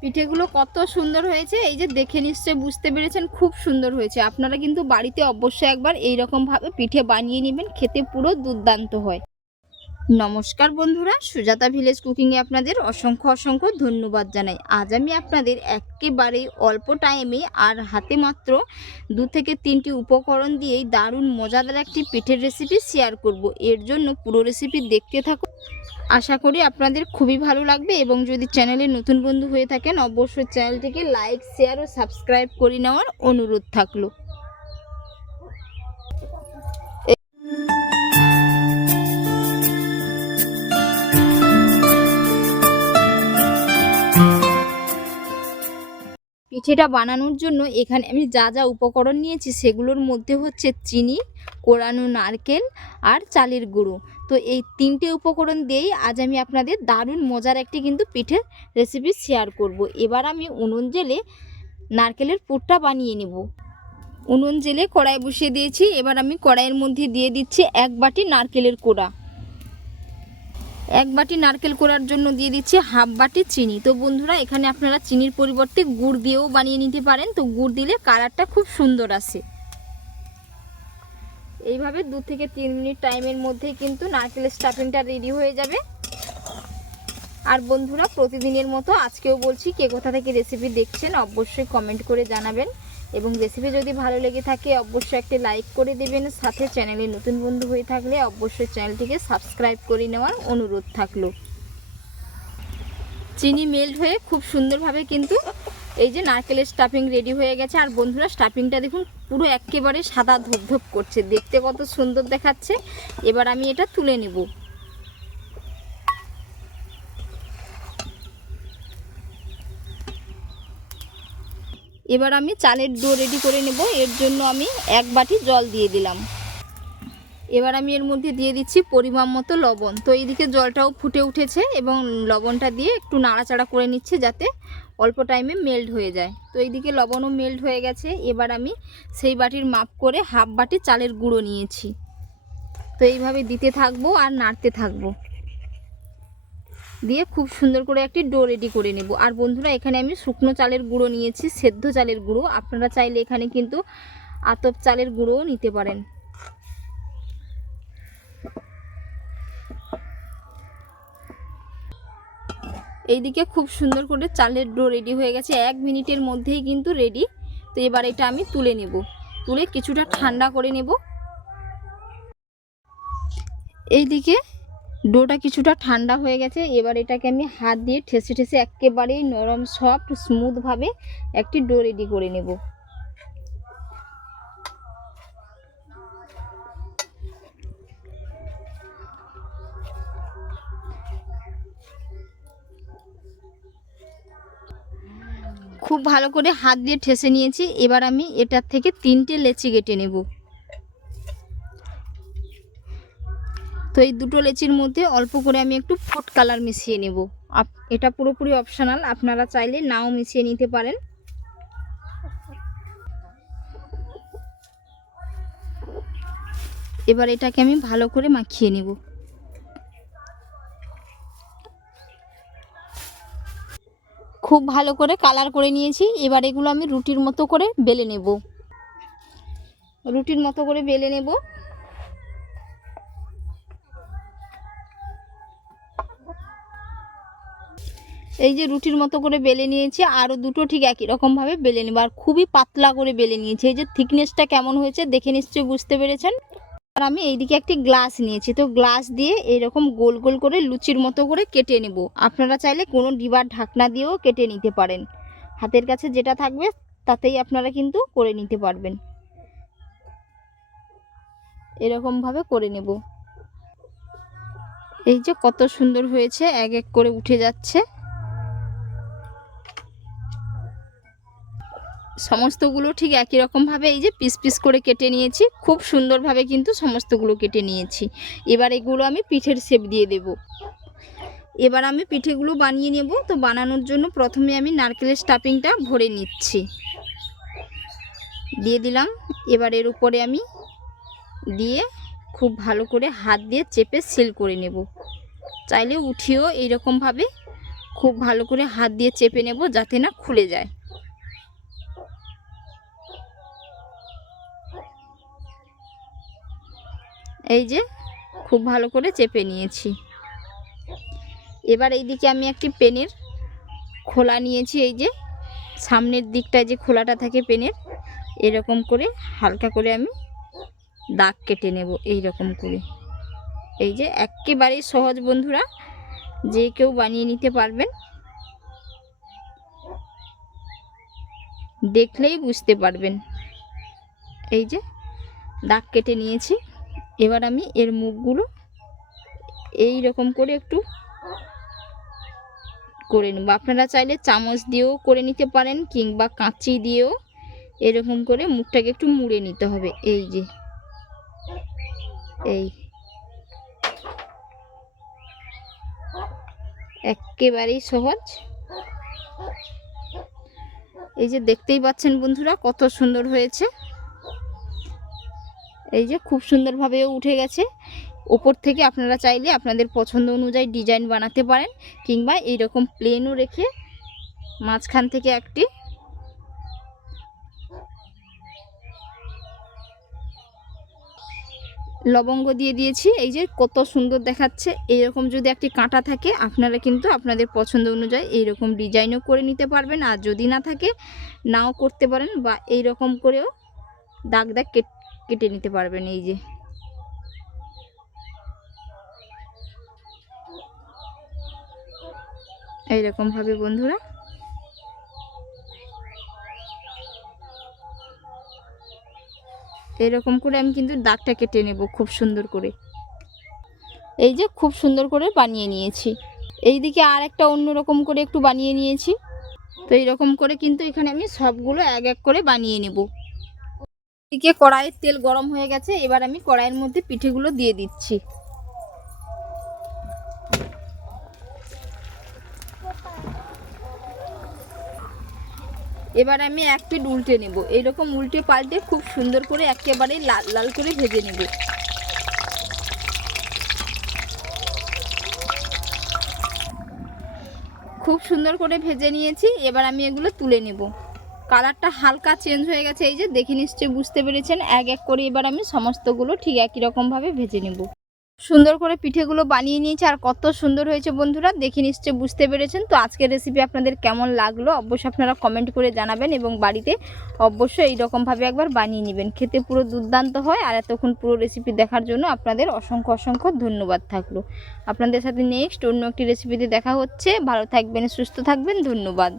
পিঠেগুলো কত সুন্দর হয়েছে। এই যে দেখে নিশ্চয়ই বুঝতে পেরেছেন, খুব সুন্দর হয়েছে। আপনারা কিন্তু বাড়িতে অবশ্যই একবার এই রকম ভাবে পিঠে বানিয়ে নেবেন, খেতে পুরো দুর্দান্ত হয়। নমস্কার বন্ধুরা, সুজাতা ভিলেজ কুকিংয়ে আপনাদের অসংখ্য অসংখ্য ধন্যবাদ জানাই। আজ আমি আপনাদের একেবারেই অল্প টাইমে আর হাতে মাত্র দু থেকে তিনটি উপকরণ দিয়েই দারুণ মজাদার একটি পিঠের রেসিপি শেয়ার করব। এর জন্য পুরো রেসিপি দেখতে থাকুন। আশা করি আপনাদের খুবই ভালো লাগবে এবং যদি চ্যানেলে নতুন বন্ধু হয়ে থাকেন, অবশ্যই চ্যানেলটিকে লাইক শেয়ার ও সাবস্ক্রাইব করে নেওয়ার অনুরোধ থাকল। পিঠেটা বানানোর জন্য এখানে আমি যা যা উপকরণ নিয়েছি সেগুলোর মধ্যে হচ্ছে চিনি, কোরানো নারকেল আর চালের গুঁড়ো। তো এই তিনটে উপকরণ দিয়েই আজ আমি আপনাদের দারুণ মজার একটি কিন্তু পিঠের রেসিপি শেয়ার করব। এবার আমি উনুন জেলে নারকেলের পুরটা বানিয়ে নেব। উনুন জেলে কড়াই বসিয়ে দিয়েছি। এবার আমি কড়াইয়ের মধ্যে দিয়ে দিচ্ছি এক বাটি নারকেলের কোড়া। এক বাটি নারকেল কোড়ার জন্য দিয়ে দিচ্ছি হাফ বাটি চিনি। তো বন্ধুরা, এখানে আপনারা চিনির পরিবর্তে গুড় দিয়েও বানিয়ে নিতে পারেন। তো গুড় দিলে কালারটা খুব সুন্দর আসে। এইভাবে দু থেকে তিন মিনিট টাইমের মধ্যেই কিন্তু নারকেলের স্টাফিংটা রেডি হয়ে যাবে। আর বন্ধুরা, প্রতিদিনের মতো আজকেও বলছি, কে কোথা থেকে রেসিপি দেখছেন অবশ্যই কমেন্ট করে জানাবেন। এবং রেসিপি যদি ভালো লেগে থাকে, অবশ্যই একটি লাইক করে দেবেন। সাথে চ্যানেলে নতুন বন্ধু হয়ে থাকলে অবশ্যই চ্যানেলটিকে সাবস্ক্রাইব করে নেওয়ার অনুরোধ থাকল। চিনি মেল্ট হয়ে খুব সুন্দরভাবে কিন্তু এই যে নারকেলের স্টাফিং রেডি হয়ে গেছে। আর বন্ধুরা স্টাফিংটা দেখুন, পুরো একেবারে সাদা ধপধপ করছে। দেখতে কত সুন্দর দেখাচ্ছে। এবার আমি এটা তুলে নেব। এবার আমি চালের ডো রেডি করে নেব। এর জন্য আমি এক বাটি জল দিয়ে দিলাম। এবার আমি এর মধ্যে দিয়ে দিচ্ছি পরিমাণ মতো লবণ। তো এইদিকে জলটাও ফুটে উঠেছে এবং লবণটা দিয়ে একটু নাড়াচাড়া করে নিচ্ছে যাতে অল্প টাইমে মেল্ট হয়ে যায়। তো এইদিকে লবণও মেল্ট হয়ে গেছে। এবার আমি সেই বাটির মাপ করে হাফ বাটি চালের গুঁড়ো নিয়েছি। তো এইভাবে দিতে থাকব আর নাড়তে থাকব। দিয়ে খুব সুন্দর করে একটি ডো রেডি করে নেব। আর বন্ধুরা, এখানে আমি শুকনো চালের গুঁড়ো নিয়েছি, সেদ্ধ চালের গুঁড়ো। আপনারা চাইলে এখানে কিন্তু আতপ চালের গুঁড়োও নিতে পারেন। এইদিকে খুব সুন্দর করে চালের ডো রেডি হয়ে গেছে, এক মিনিটের মধ্যেই কিন্তু রেডি। তো এবার এটা আমি তুলে নেব। তুলে কিছুটা ঠান্ডা করে নেব। এইদিকে ডোটা কিছুটা ঠান্ডা হয়ে গেছে। এবার এটাকে আমি হাত দিয়ে ঠেসে ঠেসে একেবারেই নরম, সফট স্মুথভাবে একটি ডো রেডি করে নেব। খুব ভালো করে হাত দিয়ে ঠেসে নিয়েছি। এবার আমি এটার থেকে তিনটে লেচি কেটে নেব। তো এই দুটো লেচির মধ্যে অল্প করে আমি একটু ফুড কালার মিশিয়ে নেব। এটা পুরোপুরি অপশনাল, আপনারা চাইলে নাও মিশিয়ে নিতে পারেন। এবার এটাকে আমি ভালো করে মাখিয়ে নেব। খুব ভালো করে কালার করে নিয়েছি, এবার এগুলো আমি রুটির মতো করে বেলে নেব। রুটির মতো করে বেলে নেব। এই যে রুটির মতো করে বেলে নিয়েছি আরও দুটো ঠিক একই রকমভাবে বেলে নেব। আর খুবই পাতলা করে বেলে নিয়েছি। এই যে থিকনেসটা কেমন হয়েছে দেখে নিশ্চয়ই বুঝতে পেরেছেন। আর আমি এইদিকে একটি গ্লাস নিয়েছি। তো গ্লাস দিয়ে এরকম গোল গোল করে লুচির মতো করে কেটে নেব। আপনারা চাইলে কোনো ডিবার ঢাকনা দিয়েও কেটে নিতে পারেন। হাতের কাছে যেটা থাকবে তাতেই আপনারা কিন্তু করে নিতে পারবেন। এরকমভাবে করে নেব। এই যে কত সুন্দর হয়েছে, এক এক করে উঠে যাচ্ছে। সমস্তগুলো ঠিক একই রকমভাবে এই যে পিস পিস করে কেটে নিয়েছি, খুব সুন্দরভাবে কিন্তু সমস্তগুলো কেটে নিয়েছি। এবার এগুলো আমি পিঠের শেপ দিয়ে দেব। এবার আমি পিঠেগুলো বানিয়ে নেব। তো বানানোর জন্য প্রথমে আমি নারকেলের স্টাফিংটা ভরে নিচ্ছি। দিয়ে দিলাম। এবার এর উপরে আমি দিয়ে খুব ভালো করে হাত দিয়ে চেপে সিল করে নেব। চাইলে উঠিয়েও এইরকমভাবে খুব ভালো করে হাত দিয়ে চেপে নেব যাতে না খুলে যায়। এই যে, খুব ভালো করে চেপে নিয়েছি। এবার এই দিকে আমি একটি পেনের খোলা নিয়েছি, এই যে, সামনের দিকটায় যে খোলাটা থাকে পেনের, এরকম করে হালকা করে আমি দাগ কেটে নেব এই রকম করে। এই যে একেবারেই সহজ বন্ধুরা, যে কেউ বানিয়ে নিতে পারবেন। দেখলেই বুঝতে পারবেন। এই যে, দাগ কেটে নিয়েছি। এবার আমি এর মুখগুলো এই রকম করে একটু করে নেব। আপনারা চাইলে চামচ দিয়েও করে নিতে পারেন কিংবা কাঁচি দিয়েও এরকম করে মুখটাকে একটু মুড়ে নিতে হবে। এই যে, এই একেবারেই সহজ। এই যে দেখতেই পাচ্ছেন বন্ধুরা কত সুন্দর হয়েছে। এই যে খুব সুন্দরভাবেও উঠে গেছে। ওপর থেকে আপনারা চাইলে আপনাদের পছন্দ অনুযায়ী ডিজাইন বানাতে পারেন কিংবা এইরকম প্লেনও রেখে মাঝখান থেকে একটি লবঙ্গ দিয়ে দিয়েছি। এই যে কত সুন্দর দেখাচ্ছে। এইরকম যদি একটি কাঁটা থাকে, আপনারা কিন্তু আপনাদের পছন্দ অনুযায়ী এইরকম ডিজাইনও করে নিতে পারবেন। আর যদি না থাকে, নাও করতে পারেন বা এই রকম করেও দাগ দাগ কেট- কেটে নিতে পারবেন, এই যে। এইরকম ভাবে বন্ধুরা। এরকম করে আমি কিন্তু দাগটা কেটে নেব খুব সুন্দর করে। এই যে খুব সুন্দর করে বানিয়ে নিয়েছি। এইদিকে আর একটা অন্য রকম করে একটু বানিয়ে নিয়েছি। তো এইরকম করে কিন্তু এখানে আমি সবগুলো এক এক করে বানিয়ে নেব। এদিকে কড়াইয়ের তেল গরম হয়ে গেছে, এবার আমি কড়াইয়ের মধ্যে পিঠেগুলো দিয়ে দিচ্ছি। এবার আমি এক পিঠ উল্টে নেব। এইরকম উল্টে পাল্টে খুব সুন্দর করে একেবারে লাল লাল করে ভেজে নেব। খুব সুন্দর করে ভেজে নিয়েছি, এবার আমি এগুলো তুলে নেব। কালারটা হালকা চেঞ্জ হয়ে গেছে, এই যে দেখে নিশ্চয়ই বুঝতে পেরেছেন। এক এক করে এবার আমি সমস্তগুলো ঠিক একই রকমভাবে ভেজে নেব। সুন্দর করে পিঠেগুলো বানিয়ে নিয়েছি, আর কত সুন্দর হয়েছে বন্ধুরা, দেখে নিশ্চয়ই বুঝতে পেরেছেন। তো আজকের রেসিপি আপনাদের কেমন লাগল, অবশ্যই আপনারা কমেন্ট করে জানাবেন এবং বাড়িতে অবশ্যই এইরকমভাবে একবার বানিয়ে নেবেন। খেতে পুরো দুর্দান্ত হয়, আর এতক্ষণ পুরো রেসিপি দেখার জন্য আপনাদের অসংখ্য অসংখ্য ধন্যবাদ থাকল। আপনাদের সাথে নেক্সট অন্য একটি রেসিপিতে দেখা হচ্ছে। ভালো থাকবেন, সুস্থ থাকবেন, ধন্যবাদ।